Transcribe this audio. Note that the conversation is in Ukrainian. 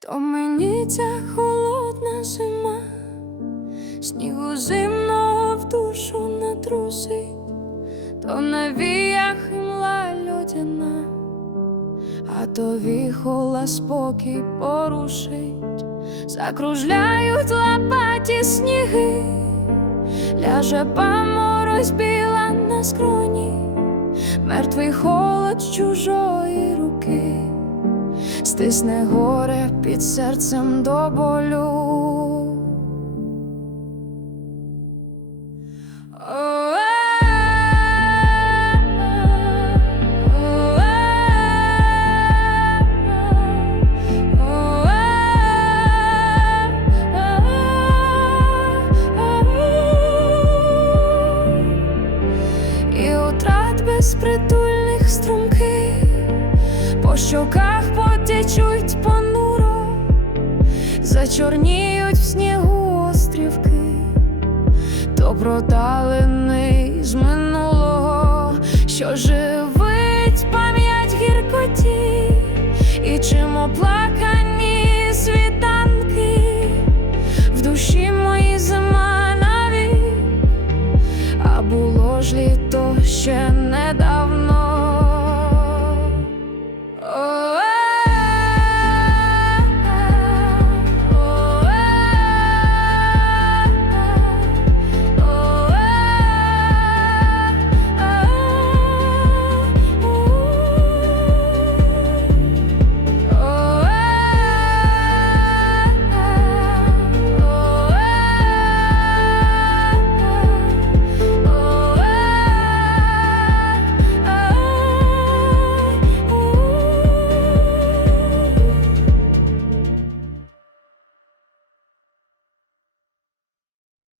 То мені ця холодна зима, снігу зимного в душу натрусить, то на віях імла льодяна, а то віхола спокій порушить, закружляють лопаті сніги, ляже паморозь біла на скроні, мертвий холод чужої руки стисне горе під серцем до болю. Безпритульних струмки по щоках течуть понуро, зачорніють в снігу острівки, то проталений з минулого, що живить пам'ять гіркоті, і чим оплакані світанки в душі мої зима навік, а було ж літо ще недавно.